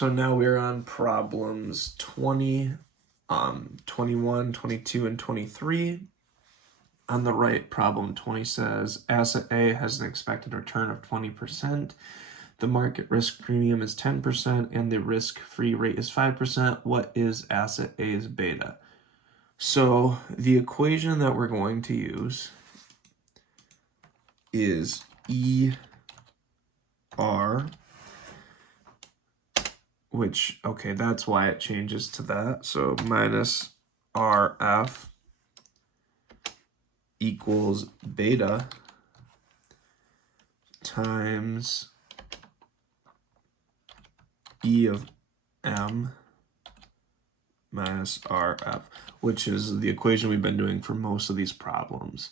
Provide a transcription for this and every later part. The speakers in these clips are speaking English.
So now we're on problems 20, 21, 22, and 23. On the right, problem 20 says, asset A has an expected return of 20%. The market risk premium is 10%, and the risk-free rate is 5%. What is asset A's beta? So the equation that we're going to use is ER, which, okay, that's why it changes to that. So minus RF equals beta times E of M minus RF, which is the equation we've been doing for most of these problems.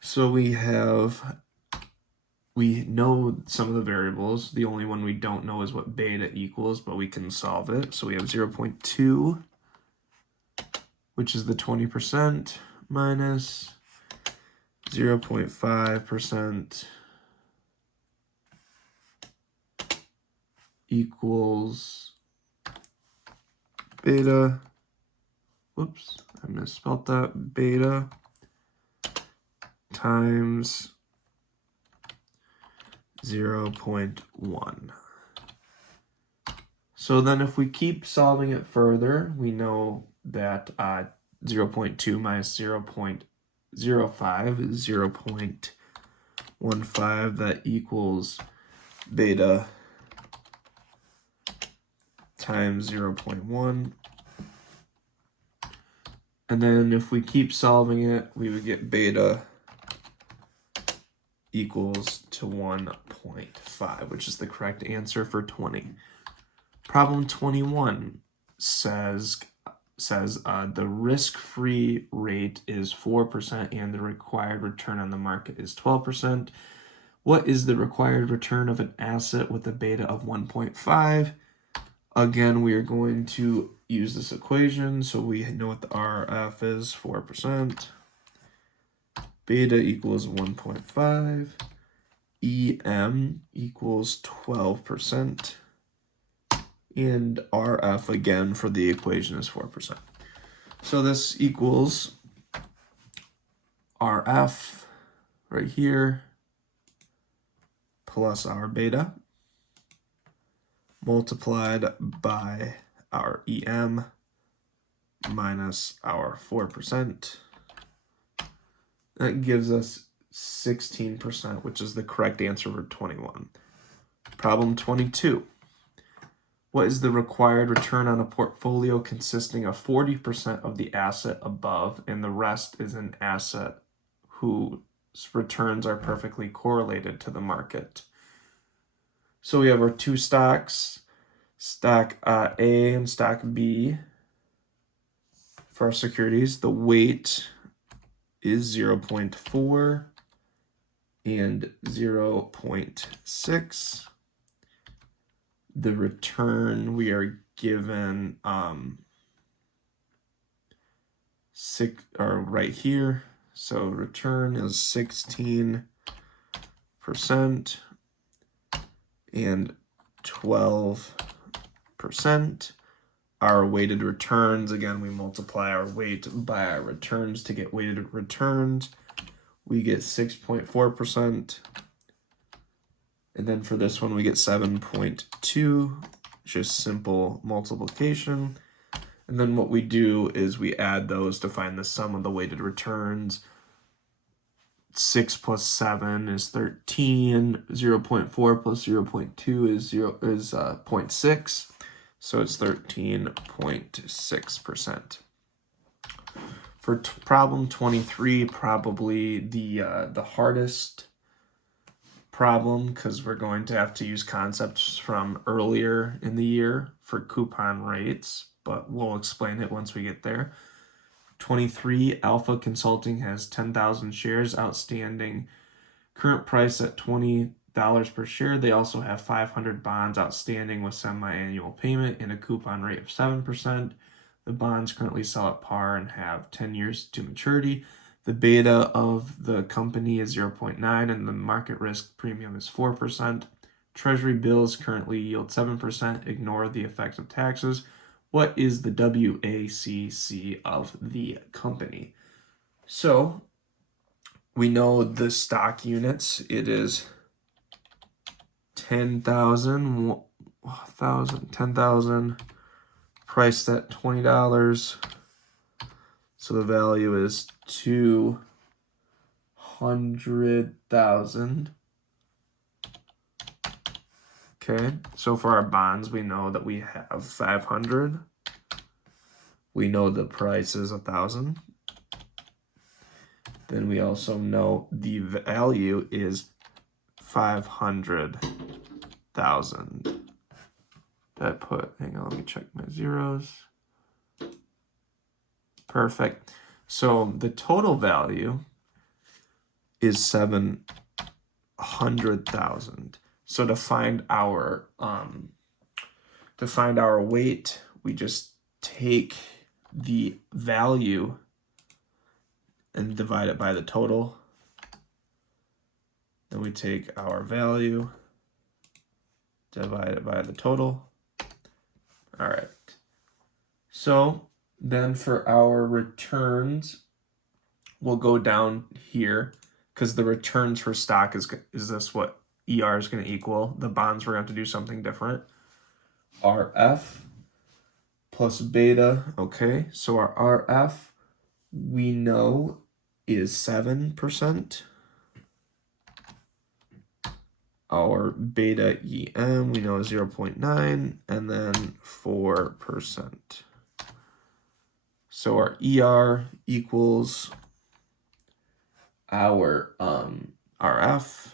So we know some of the variables. The only one we don't know is what beta equals, but we can solve it. So we have 0.2, which is the 20%, minus 0.5% equals beta, whoops, I misspelled that, beta times 0.1. So then if we keep solving it further, we know that 0.2 minus 0.05 is 0.15. That equals beta times 0.1. And then if we keep solving it, we would get beta equals to 1.5, which is the correct answer for 20. Problem 21 says the risk-free rate is 4% and the required return on the market is 12%. What is the required return of an asset with a beta of 1.5? Again, we are going to use this equation, so we know what the RF is, 4%. Beta equals 1.5. EM equals 12%. And RF, again, for the equation is 4%. So this equals RF right here plus our beta multiplied by our EM minus our 4%. That gives us 16%, which is the correct answer for 21. Problem 22. What is the required return on a portfolio consisting of 40% of the asset above and the rest is an asset whose returns are perfectly correlated to the market? So we have our two stocks, stock A and stock B for our securities. The weight is 0.4 and 0.6. The return we are given right here. So return is 16% and 12%. Our weighted returns, again, we multiply our weight by our returns to get weighted returns. We get 6.4%. And then for this one, we get 7.2, just simple multiplication. And then what we do is we add those to find the sum of the weighted returns. 6 plus 7 is 13. 0.4 plus 0.2 is 0.6. So it's 13.6%. For problem 23, probably the hardest problem, because we're going to have to use concepts from earlier in the year for coupon rates, but we'll explain it once we get there. 23, Alpha Consulting has 10,000 shares outstanding. Current price at $20 per share. They also have 500 bonds outstanding with semi-annual payment and a coupon rate of 7%. The bonds currently sell at par and have 10 years to maturity. The beta of the company is 0.9 and the market risk premium is 4%. Treasury bills currently yield 7%. Ignore the effect of taxes. What is the WACC of the company? So we know the stock units. It is 10,000, priced at $20. So the value is 200,000. Okay, so for our bonds, we know that we have 500. We know the price is 1,000. Then we also know the value is 500,000. That put, hang on, let me check my zeros. Perfect. So the total value is 700,000. So to find our weight, we just take the value and divide it by the total. Then we take our value, divide it by the total. All right. So then for our returns, we'll go down here because the returns for stock is this what ER is going to equal. The bonds, we're going to have to do something different. RF plus beta. Okay, so our RF we know is 7%. Our beta EM we know is 0.9, and then 4%. So our ER equals our RF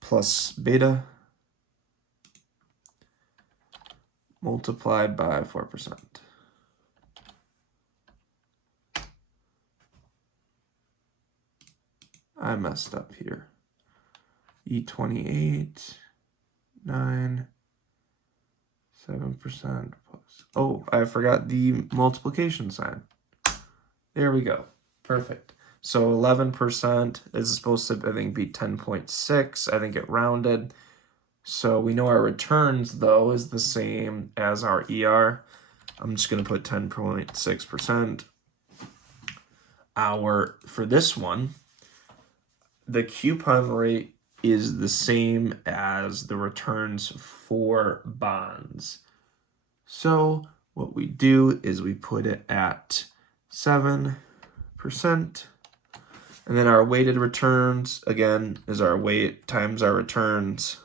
plus beta multiplied by 4%. I messed up here. E28, 9, 7% plus. Oh, I forgot the multiplication sign. There we go. Perfect. So 11% is supposed to, I think, be 10.6. I think it rounded. So we know our returns, though, is the same as our ER. I'm just going to put 10.6%. For this one, the coupon rate is the same as the returns for bonds. So what we do is we put it at 7%. And then our weighted returns, again, is our weight times our returns.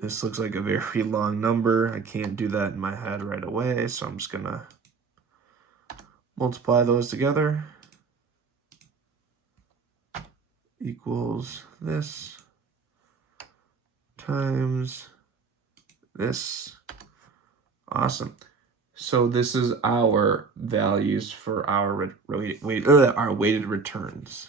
This looks like a very long number. I can't do that in my head right away, so I'm just going to multiply those together. Equals this times this. Awesome. So this is our values for our weighted returns.